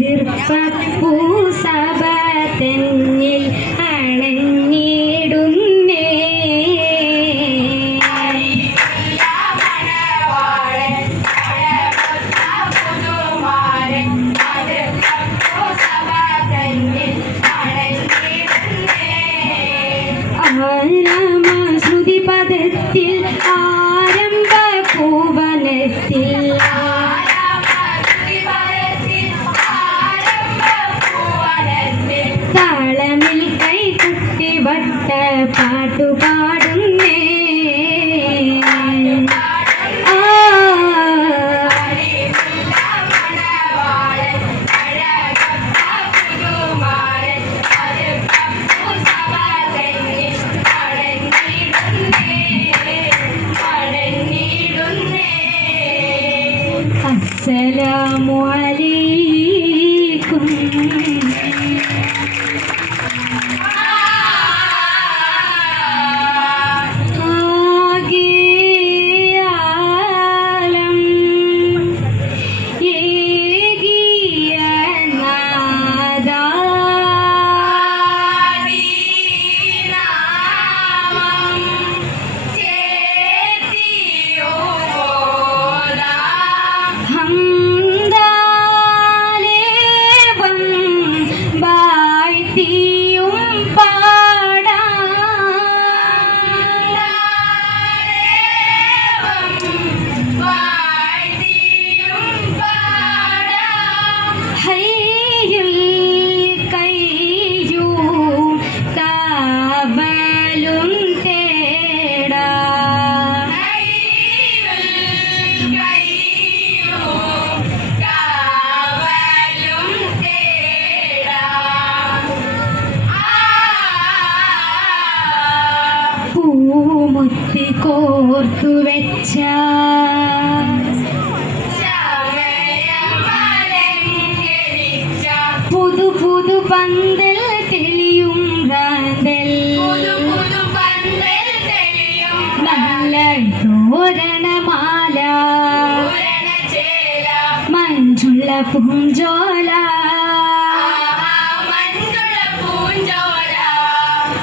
എതിർപ്പൂ സഭ തന്നിൽ അണഞ്ഞിടുന്നേ. ശ്രുതി പദത്തിൽ ആരംഭ പൂവനത്തിൽ താളമിൽ കൈകുട്ടി വട്ട പാട്ടുപാടുന്നേ. അസ്സലാമു അലൈക്കും. പൂമുത്തി കോർത്തു വെച്ച പുതു പുതു പന്തൽ തെളിയും റാന്തൽ നല്ല തോരണമാല മഞ്ജുള്ള പൂഞ്ചോല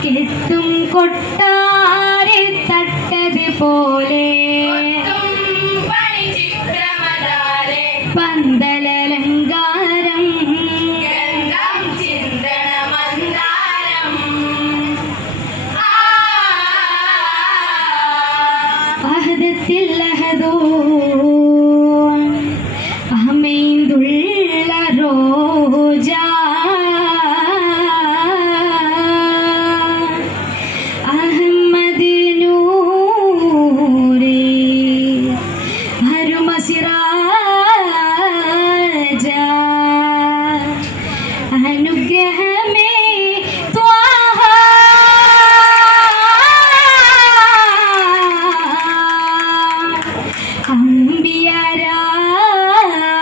കെട്ടും കൊട്ടാരെ തട്ടത് പോലെ പന്തലലങ്കാരം അഹദത്തിൽ അഹദോ അമൈന്തുള്ള റോജ അനുഗ്രഹമേ ത്വാഹ അംബിയ രാജ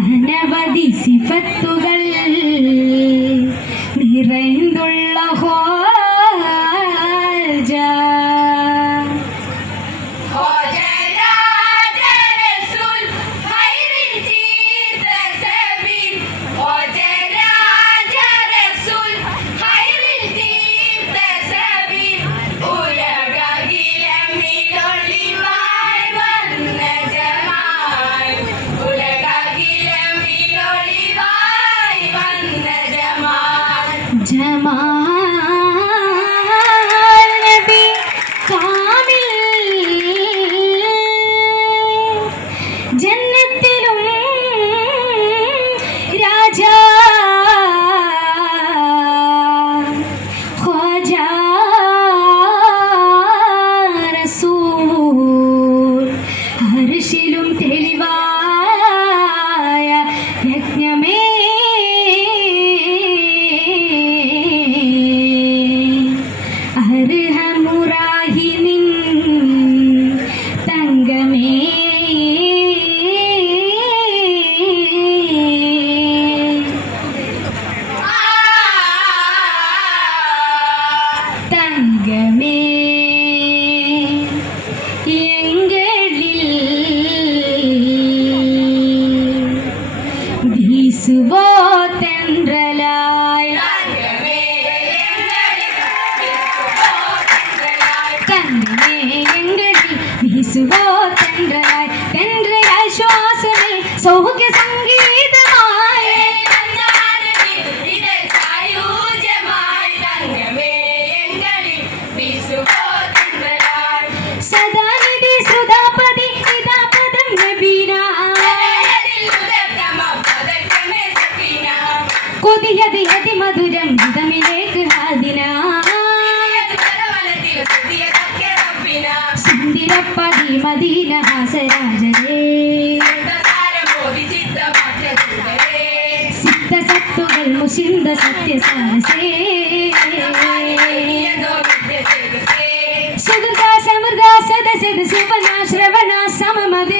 അനവധി സിഫത്തുകൾ നിറൈന്തുള്ള ഹോജ ജമാൽ നബി കാമിൽ ജന്നത്തിലും രാജാ ഖ്വാജാ റസൂൽ അർശിലും തെളിവായ യജ്ഞമേ അർഹമുറാഹിമിൻ തങ്കമേ തങ്കമേ എങ്ങളിൽ തെன்றലായി തെன்றലായി ശ്വാസമേ സൗഖ്യ സംഗീതമായി സദാനിധി ശ്രുതാപതി ഇതാപദം നബീന കൊതിയതി അതിമധുരം ഹിതമിലേക്ക് ഹാദിന സുന്ദിരപ്പതി മദീന ഹാസരാജരേ സിദ്ധസത്തുകൾ മുഷിന്ദ സത്യസാരസേ സുഹൃദ സമൃദ്ധ സദസദ സുവന ശ്രവണ സമമത്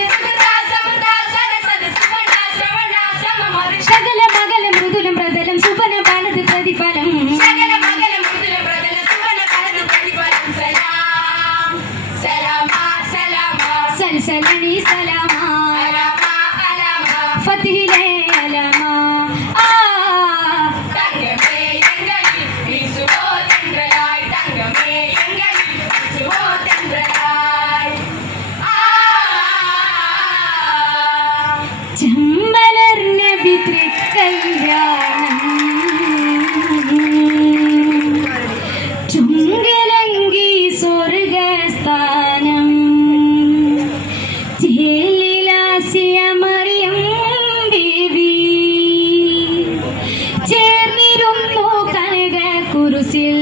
ശകല മകല മൃദുലം പ്രതലം സുവന ബാലത് പ്രതിഫലം സൽസലനി സലാമാ ഫത്തിഹിലെ അലമാ ചെമ്പലർ നബി തൃക്കല്യാണം ചുങ്കലങ്കി സ്വർഗസ്ഥാനം ചേലിലാസിയ മറിയം ബീവി ചേർന്നിരുന്നു കനക കുരിശിൽ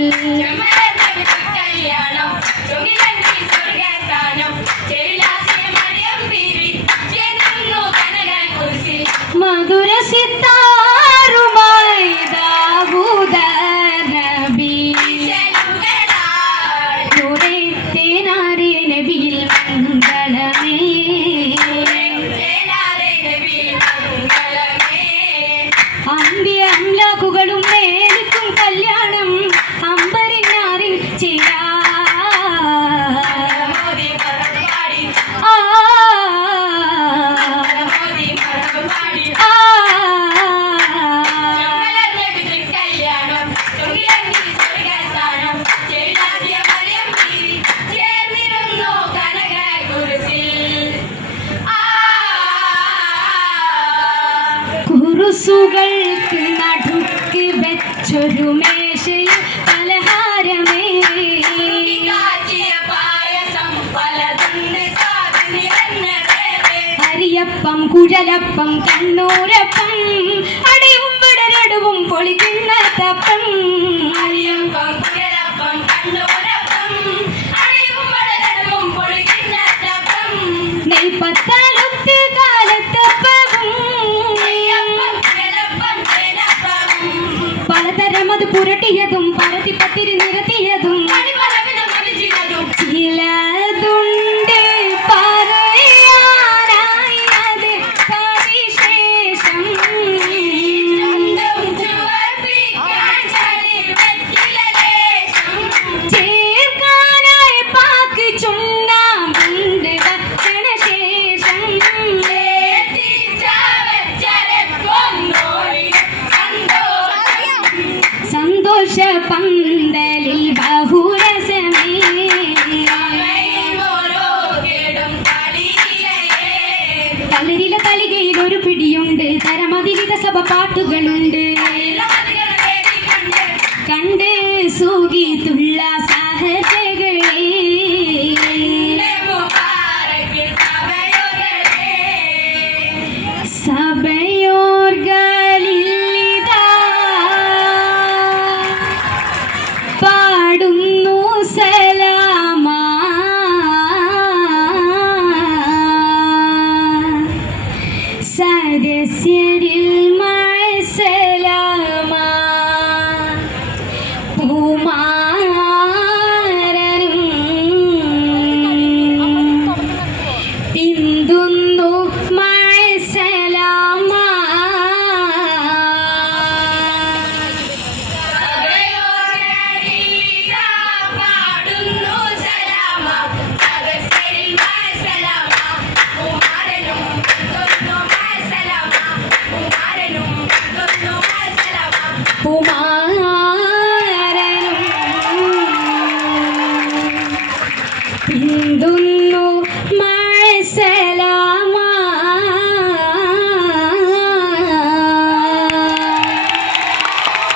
മധുര സിത്താറുമായി ദാവൂദ നബി നൂറേ തേനാരേ നബിയിൽ മംഗളമേ അമ്പിയ അംലാക്കുകളും മേലിക്കും കല്യാണം അമ്പരിനാറിൽ ചെയ്യാ കുറുസുകൾക്ക് നടുക്ക് വെച്ചൊരു മേശയിൽ പലഹാരമേ അരിയപ്പം കുഴലപ്പം കണ്ണൂരപ്പം അടിയും വിടരടുവും പൊളിക്കുന്ന തപ്പം നെയ്പത്താലൊത്ത് കാലത്തപ്പവും പലതരം അത് പുരട്ടിയതും പരത്തിപ്പത്തിരി നിരത്തിയതും ചിലതുണ്ട് പറയാനായി അത് പരിശേഷം ചേർക്കാനായി പാക്ക് ചുണ്ണാമ്പുണ്ട് ഭക്ഷണശേഷം സന്തോഷ പന്തലിൽ ബഹുരസമേ തളിരില തളികയിൽ ഒരു പിടിയുണ്ട് തരമതിരിത സഭ പാട്ടുകളുണ്ട് കണ്ട് സൂഗീത്തുള്ള സഹജകളെ സഭയോർഗലിതാ പാടുന്നു സലാമാ സദസ്യരിൽ മഴസലാമാ പൂമാരനും പിന്തുന്നു മഴസലാമാ പിന്തുന്നു മഴസലാമാ say